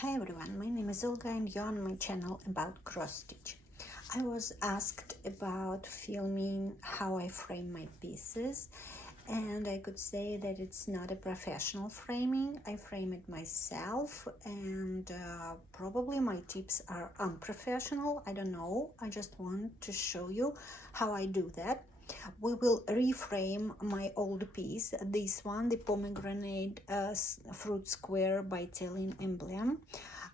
Hi everyone, my name is Olga and you're on my channel about cross stitch. I was asked about filming how I frame my pieces, and I could say that it's not a professional framing. I frame it myself, and probably my tips are unprofessional. I don't know. I just want to show you how I do that. We will reframe my old piece, this one, the pomegranate fruit square by Telling Emblem.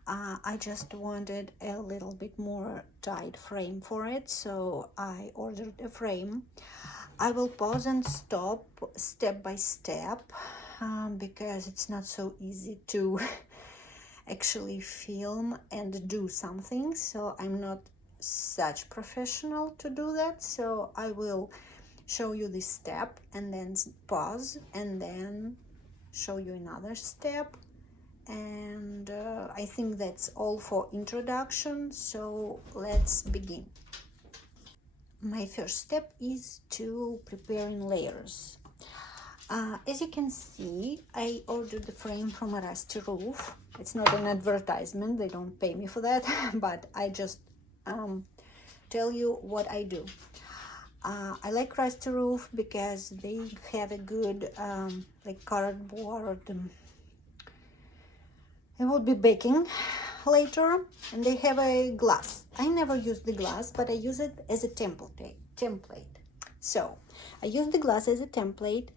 I just wanted a little bit more tight frame for it, so I ordered a frame. I will pause and stop step by step because it's not so easy to actually film and do something, so I'm not such professional to do that. So I will show you this step and then pause and then show you another step, and I think that's all for introduction, so let's begin. My first step is to preparing layers. As you can see, I ordered the frame from a Rusty Roof. It's not an advertisement, they don't pay me for that, but I just tell you what I do. I like Rusty Roof because they have a good like cardboard. I will be baking later, and they have a glass. I never use the glass, but I use it as a template. So I use the glass as a template,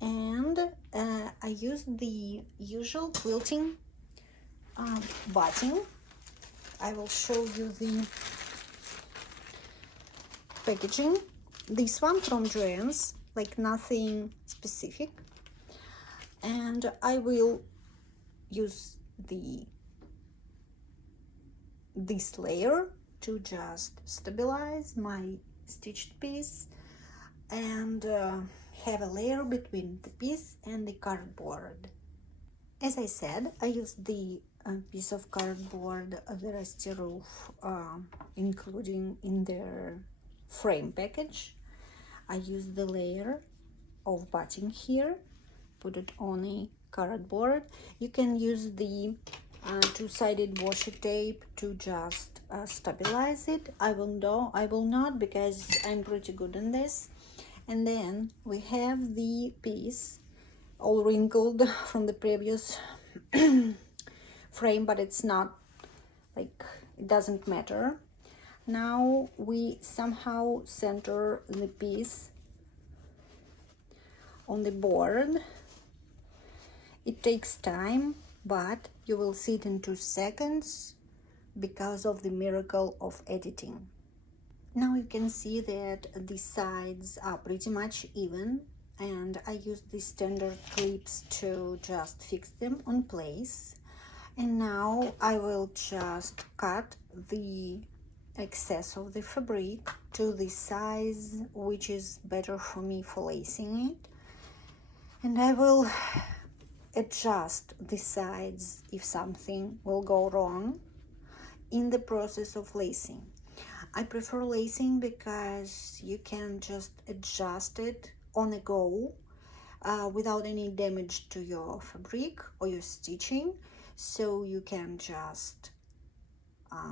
and I use the usual quilting batting. I will show you the packaging. This one from Joann's, like nothing specific, and I will use this layer to just stabilize my stitched piece and have a layer between the piece and the cardboard. As I said, I used the piece of cardboard of the Rusty Roof, including in their frame package. I used the layer of batting here, put it on a cardboard. You can use the two-sided washi tape to just stabilize it. I will not because I'm pretty good in this. And then we have the piece all wrinkled from the previous frame, but it's not, like, it doesn't matter. Now we somehow center the piece on the board. It takes time, but you will see it in 2 seconds because of the miracle of editing. Now you can see that the sides are pretty much even, and I used the standard clips to just fix them on place. And now I will just cut the excess of the fabric to the size which is better for me for lacing it, and I will adjust the sides if something will go wrong in the process of lacing. I prefer lacing because you can just adjust it on the go without any damage to your fabric or your stitching, so you can just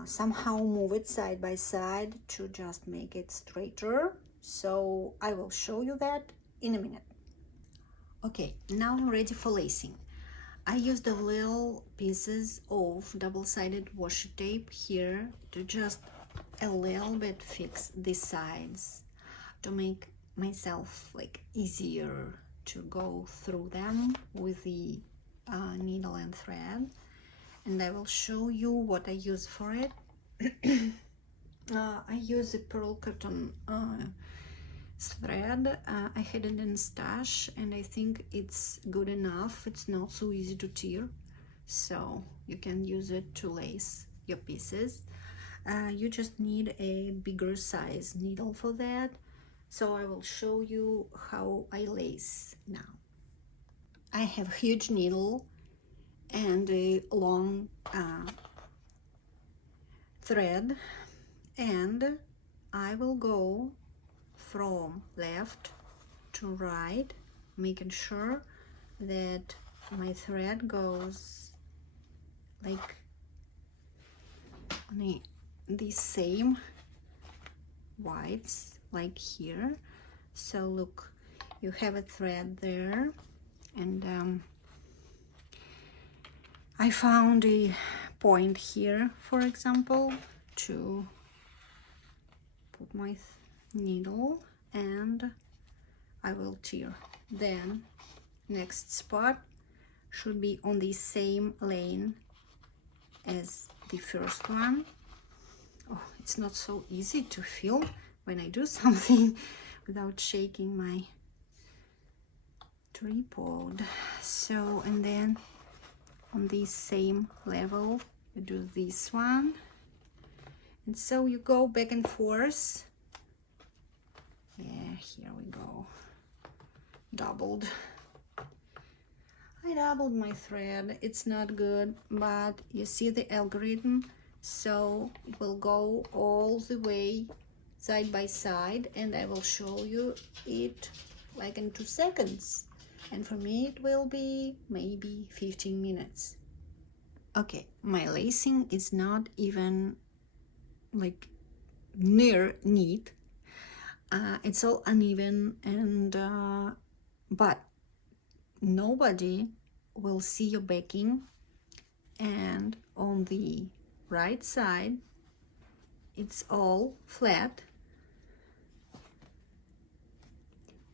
somehow move it side by side to just make it straighter. So I will show you that in a minute. Okay, now I'm ready for lacing. I used the little pieces of double-sided washi tape here to just a little bit fix the sides to make myself like easier to go through them with the needle and thread, and I will show you what I use for it. I use a pearl cotton thread. I had it in stash and I think it's good enough. It's not so easy to tear, so you can use it to lace your pieces. You just need a bigger size needle for that, so I will show you how I lace now. I have a huge needle and a long thread, and I will go from left to right, making sure that my thread goes like the same whites like here. So look, you have a thread there, and I found a point here, for example, to put my needle, and I will tear. Then next spot should be on the same lane as the first one. Oh, it's not so easy to film when I do something without shaking my tripod. So, and then on the same level you do this one, and so you go back and forth. Yeah, here we go. Doubled. I doubled my thread. It's not good, but you see the algorithm, so it will go all the way side by side, and I will show you it like in 2 seconds, and for me it will be maybe 15 minutes. Okay, my lacing is not even like near neat. It's all uneven, and but nobody will see your backing. And on the right side it's all flat,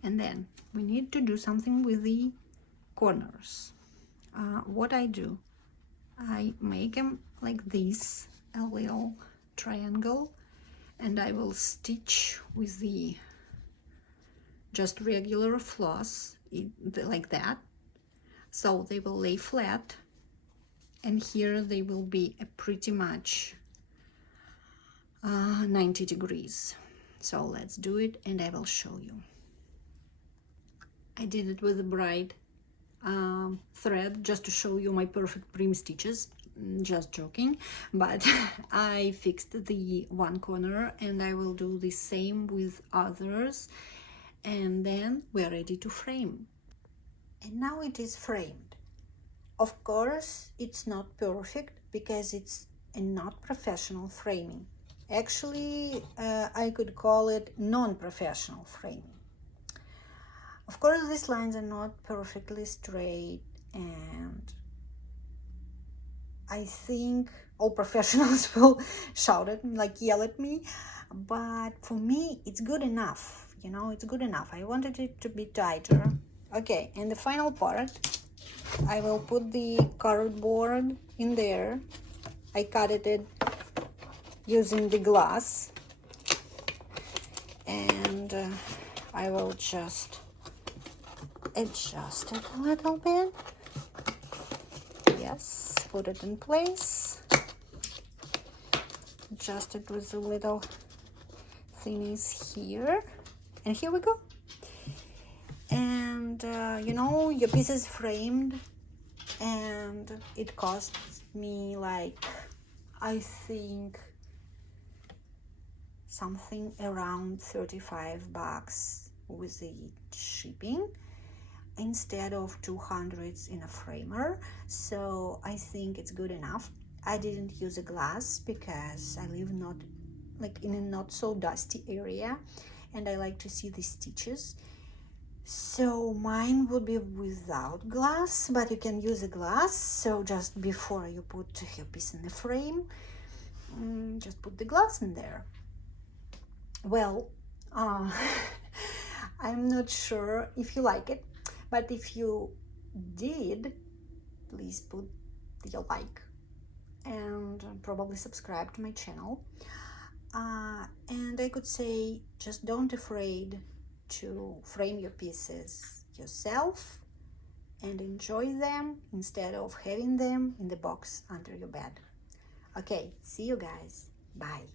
and then we need to do something with the corners. What I do, I make them like this, a little triangle, and I will stitch with the just regular floss like that, so they will lay flat, and here they will be pretty much 90 degrees. So let's do it, and I will show you. I did it with a bright thread just to show you my perfect prim stitches. Just joking, but I fixed the one corner, and I will do the same with others, and then we are ready to frame. And now it is framed. Of course it's not perfect because it's a not professional framing. Actually, I could call it non-professional framing. Of course these lines are not perfectly straight, and I think all professionals will shout at me, like yell at me, but for me it's good enough, you know, it's good enough. I wanted it to be tighter. Okay, and the final part, I will put the cardboard in there. I cut it using the glass, and I will just adjust it a little bit. Yes, put it in place, adjust it with the little thingies here, and here we go. And you know, your piece is framed, and it costs me like, I think, something around 35 bucks with the shipping, instead of 200 in a framer. So I think it's good enough. I didn't use a glass because I live not like in a not so dusty area, and I like to see the stitches. So mine will be without glass, but you can use a glass. So just before you put your piece in the frame, just put the glass in there. Well, I'm not sure if you like it, but if you did, please put your like and probably subscribe to my channel. And I could say, just don't afraid to frame your pieces yourself and enjoy them instead of having them in the box under your bed. Okay, see you guys. Bye.